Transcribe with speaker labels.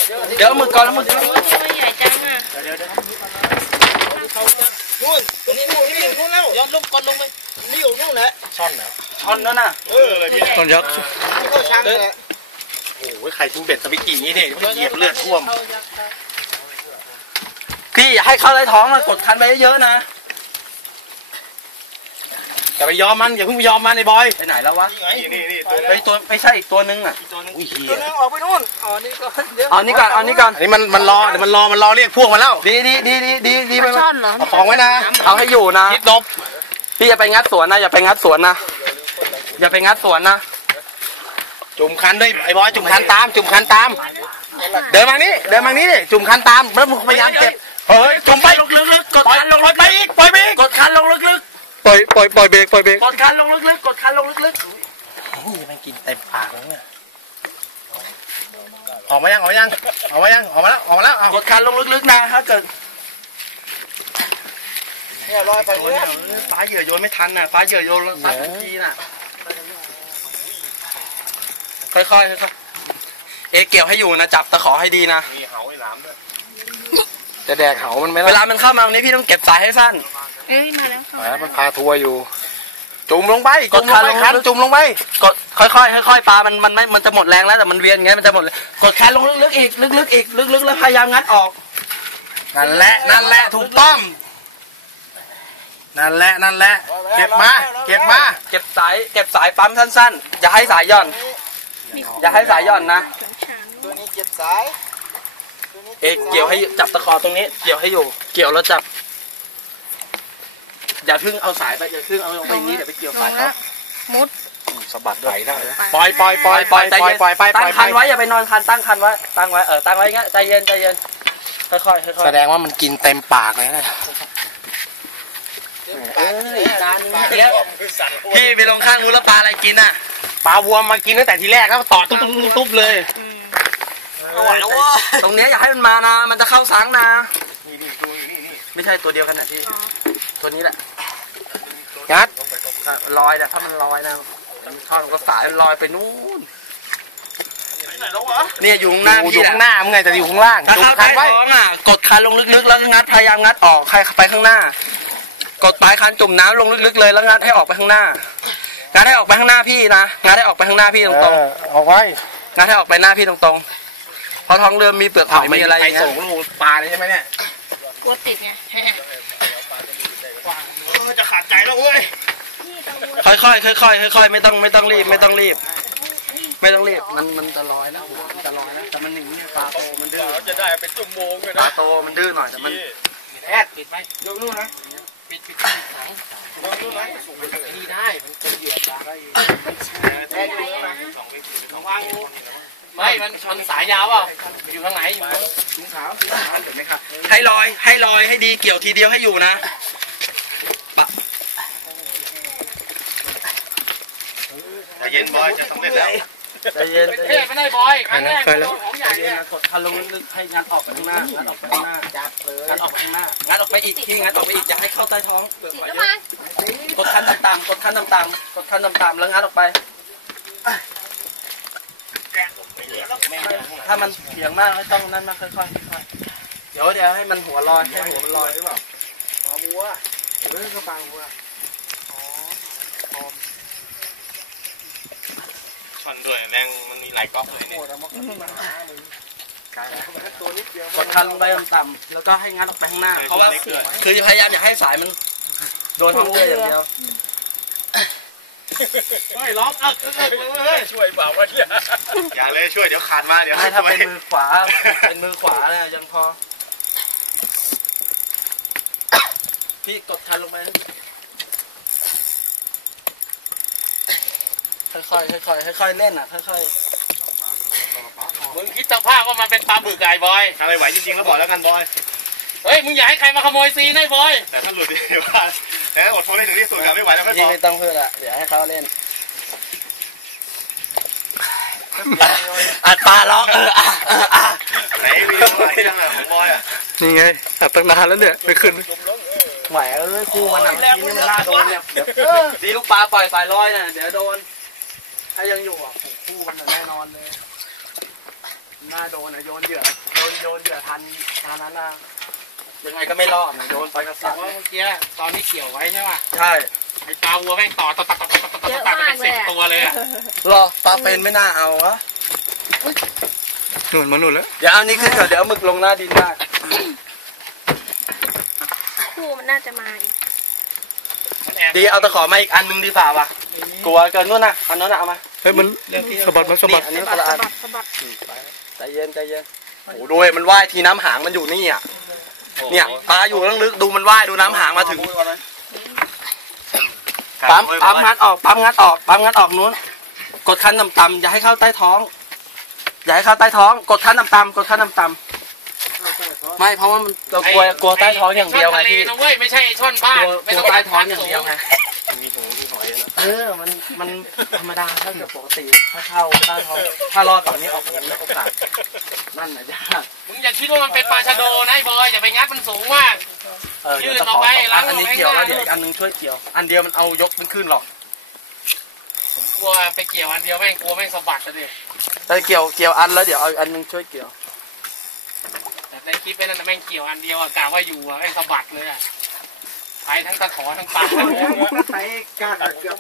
Speaker 1: เดี๋ยวมือก่อนแล้วมือก่อน
Speaker 2: ตัวใหญ่จังอ่ะ
Speaker 3: นู่นนี่นู่นแล้วย้อนลงก่อนลงไปนี่อยู่นู่นแหละช่อนนะ
Speaker 1: ช้อนแล้วนะ
Speaker 4: ต้นยักษ์
Speaker 3: ก็ช่างเลย
Speaker 4: โอ้ยใครทิ้งเบ็ดสวิกี้นี้เนี่ยมันเหยียบเลือดท่วม
Speaker 1: พี่อย่าให้เข้าในท้องนะกดคันไปเยอะๆนะ
Speaker 4: อย่าไปยอมมันอย่าเพิ่งไปยอมมันไอ้บอย
Speaker 1: ไปไหนแล้ววะ
Speaker 4: นี่
Speaker 1: ไปตัวไม่ใช่อีกตัวนึงอ่ะ
Speaker 4: อุ้ยเหี้ย
Speaker 3: ตัวนึงออกไปนู่นอ๋อนี่ก็
Speaker 1: เอานี่ก่อนเอานี่ก่อน
Speaker 4: อันนี้มันรอเดี๋ยวมันรอเรียกพวกมาแล้ว
Speaker 1: ดีไป
Speaker 2: ช่อนเหรอ
Speaker 4: เอาของไว้นะ
Speaker 1: เอาให้อยู่นะ
Speaker 4: คิดลบ
Speaker 1: พี่อย่าไปงัดสวนนะอย่าไปงัดสวนนะอย่าไปงัดสวนนะ
Speaker 4: จุ่มคันด้วยไอ้บอยจุ่มคันตามเดินมานี่ดิจุ่มคันตามแล้วมึงพยายามเก็บเฮ้ยจุ่มไป
Speaker 1: ลึกๆกดคันลง
Speaker 4: ไปอีกปล่อยไปอีก
Speaker 1: กดคันลงลึก
Speaker 4: ๆปล่อยเบรก
Speaker 1: กดคันลงลึกๆกดคันลงลึก
Speaker 4: ๆนี่มันกินเต็มปากเลยเนี่ยออกมาแล้ว
Speaker 1: กดคันลงลึกๆนะถ้าเกิด
Speaker 3: เนี่ยลอยไปเนี่ย
Speaker 1: ฟ้าเหยื่อโยนไม่ทันน่ะฟ้าเหยื่อโยนซัดทันทีน่ะค่อยๆเกี่ยวให้อยู่นะจับตะขอให้ดีนะ
Speaker 4: มีเหาไอ้หลามด้วยจะแดกเหามันไหมล่ะ
Speaker 1: เวลามันเข้ามาตรงนี้พี่ต้องเก็บสายให้สั้น
Speaker 2: มาแล้ว
Speaker 4: มันพาทัวร์อยู่จุ่มลงไปคันจุ่มลงไป
Speaker 1: กดค่อยปลามันจะหมดแรงแล้วแต่มันเวียนอย่างเงี้ยมันจะหมดกดคันลงลึกๆอีกลึกแล้วพยายามงัดออก
Speaker 4: นั่นแหละถูกต้องนั่นแหละเก็บมาเก็บ
Speaker 1: สายปั๊มสั้นๆอย่าให้สายย่อนนะ
Speaker 3: ตัวนี้เก็บสาย
Speaker 1: เกี่ยวให้จับตะขอตรงนี้เกี่ยวให้อยู่เกี่ยวแล้วจับอย่าเพิ่งเอาสายไปอย่าเพิ่งเอาลงไปนี้เดี๋ยวไปเกี่ยวสายเขา
Speaker 2: มุด
Speaker 4: สะบัดไหลได้ปล่อย
Speaker 1: ตั้งคันไว้อย่าไปนอนคันตั้งคันไว้ตั้งไว้งั้นใจเย็นค่อย
Speaker 4: แสดงว่ามันกินเต็มปากเลยนะ
Speaker 1: พี่ไปลงข้างนู้นแล้วปลาอะไรกินอ่ะ
Speaker 4: ปลาวัวมากินตั้งแต่ทีแรกแล้วต่อตุ๊บเลย
Speaker 1: ตรงนี้อย่าให้มันมานะมันจะเข้าสังนะไม่ใช่ตัวเดียวกันนะพี่ตัวนี้แหละ
Speaker 4: งัด
Speaker 1: ลอยนะถ้ามันลอยนะทอดก็สายลอยไปนู่นเนี่ยอยู่ข้างหน้า
Speaker 4: อยู่ข้างหน้ามึงไงแต่อยู่ข้างล่าง
Speaker 1: ถ้าเข้าใต้ท้องอ่ะกดคันลงลึกๆแล้วงัดพยายามงัดออกไปข้างหน้ากดปลายคันจุ่มน้ำลงลึกๆเลยแล้วงัดให้ออกไปข้างหน้างัดให้ออกไปข้างหน้าพี่นะงัดให้ออกไปข้างหน้าพี่ตรง
Speaker 4: ๆออกไว้
Speaker 1: งัดให้ออกไปหน้าพี่ตรงๆเพราะท้องเรือมีเปลือกหอยมีอะไรอย่างเงี้ย
Speaker 4: ส่งลูกปลาเลยใช่ไหมเนี่ย
Speaker 2: กลัวติดไง
Speaker 4: จะขาดใจแล้วเว้ย
Speaker 1: ค่อยไม่ต้องรีบมันจะลอยแล้วมันจะลอยแล้วแต่มันหนีปลาโตมันดื้อ
Speaker 4: จะได้เป็นชั่วโมงเลยนะ
Speaker 1: ปลาโตมันดื้อหน่อยแต่มัน
Speaker 4: แอดปิดไหมยกนู่นนะปิดถังยกนู่นนะส่งไปนี่ได้มันจะเหยียบปลาได้อยู่แอดอยู่นะระวังไม่มันสายยาวเปล่าอยู่ข้างไหนอยู่ถุงขาวเห็นไหมครับ
Speaker 1: ให้ลอยให้ดีเกี่ยวทีเดียวให้อยู่นะ
Speaker 4: ใจเย็นบอยจะสำเร็จแล้ว
Speaker 1: ใจเย็น
Speaker 4: ไม่ได้บอยครั้งแรกของใหญ่
Speaker 1: เนี่ยกดคันลงลึกให้งัดออกไปข้างหน้าจับเลยงัดออกไปข้างหน้างัดออกไปอีกทีงัดออกไปอีกอย่าให้เข้าใต้ท้องกดคันต่ำๆแล้วงัดออกไปถ้ามันเสียงมากไม่ต้องนั่นมากค่อยๆเดี๋ยวให้มันหัวลอยให้หัวมันลอยหรือเปล่า
Speaker 3: ปลาวัวก็ปลาวัว
Speaker 4: ช่อนด้วยแม่งมันมีหลายก๊อกเลยเนี่ย
Speaker 1: กดคันลงไปต่ำๆแล้วก็ให้งัดออกไปข้างหน้าเพราะว่าคือพยายามอย่าให้สายมันโดนท้องเรืออย่างเดียว
Speaker 4: ไม่ล็อกช่วยเปล่าวะเนี่ยอย่าเลยช่วยเดี๋ยวขาดมาเดี๋ยว
Speaker 1: ถ้าเป็นมือขวาเนี่ยยังพอพี่กดคันลงไปค่อยเล่นอ่ะค่อย
Speaker 4: มึงคิดสภาพว่ามันเป็นปลาบึกไก่บอยทำไมไหวจริงๆแล้วบอกแล้วกันบอยเฮ้ยมึงอย่าให้ใครมาขโมยซีนให้บอยแต่ถ้าหลุดเดี๋ยวว่าแต่อดทนให้ถึงที่สุดกันไม่ไหวแล้วค่อยบอก
Speaker 1: ไม่ต้องเพื่อละเดี๋ยวให้เขาเล่นอัดปลาล็อก
Speaker 4: ไหนวีดีโอที่นั่งของบอยอ่ะ
Speaker 1: นี่ไงอัดตั้งนานแล้วเนี่ยไม่ขึ้นไหวคู่มันอ่ะทีนี้มันล่าโดนเนี่ยดีลูกปลาปล่อยสายลอยน่ะเดี๋ยวโดนถ้ายังอยู่อ่ะคู่มันแน่นอนเลยหน้าโดนนะโยนเหยื่อทันนั้นนะยังไงก็ไม่รอดนะโยนไปกระสั
Speaker 4: แต่
Speaker 1: บ
Speaker 4: ว่าเมื่อกี้ตอนนี้เกี่ยวไว้ใช่ป่ะ
Speaker 1: ใช่
Speaker 4: ไอ้ปลาวัวแม่งต่อเป็น10 ตัวเลยอ่ะ
Speaker 1: รอปลาเป็นไม่น่าเอาวะ
Speaker 3: หนุนมาหนุนแล้ว
Speaker 1: เดี๋ยวเอานี้ขึ้นก่อนเดี๋ยวเอาหมึกลงหน้าดินได้
Speaker 2: คู่มันน่าจะมาอีก
Speaker 1: ดีเอาตะขอมาอีกอันนึงดีฝ่าวะกลัวเกินนู่นนะอันนั้นเอามา
Speaker 3: เฮ้ยมันสะบัดมันสะบัด
Speaker 1: อันนี้
Speaker 2: สะ
Speaker 1: คนละอั
Speaker 2: บั
Speaker 1: น
Speaker 2: ดสะบัด
Speaker 1: ใจเย็นโอ้โหดูมันว่ายทีน้ำหางมันอยู่นี่อ่ะเนี่ยปลาอยู่ลึกๆดูมันว่ายดูน้ำหางมาถึงปั๊มงัดออกนู้นกดคันต่ำๆอย่าให้เข้าใต้ท้องกดคันต่ำไม่เพราะว่ามันเรากลัวใต้ท้องอย่างเดียวไงพี่
Speaker 4: นะเว้ยไม่ใช่ช่อนบ้าน
Speaker 1: กลัวใต้ท้องอย่างเดียวไงมันธรรมดาถ้าเกิดปกติถ้าเข้าใต้ท้องถ้ารอดตอนนี้ออกอย่างนี้โอกาสนั่นนะยาก
Speaker 4: มึงอย่าคิดว่ามันเป็นปลาชะโดนะไอ้บอยอย่าไปงัดมันสูงมาก
Speaker 1: ยื่นออกไปอันนี้เกี่ยวแล้วเดี๋ยวอีกอันนึงช่วยเกี่ยวอันเดียวมันเอายกมันขึ้นหรอก
Speaker 4: ผมกลัวไปเกี่ยวอันเดียวแม่งกลัวแม่งสะบัดเลย
Speaker 1: แต่เกี่ยวอันแล้วเดี๋ยวเอาอันนึงช่วยเกี่ยว
Speaker 4: แต่ในคลิปไอ้นั่นแม่งเกี่ยวอันเดียวอะกะว่าอยู่อะแม่งสะบัดเลยอะไปทั้งตะขอทั้งปลา
Speaker 3: ใช้กล้าเกือบ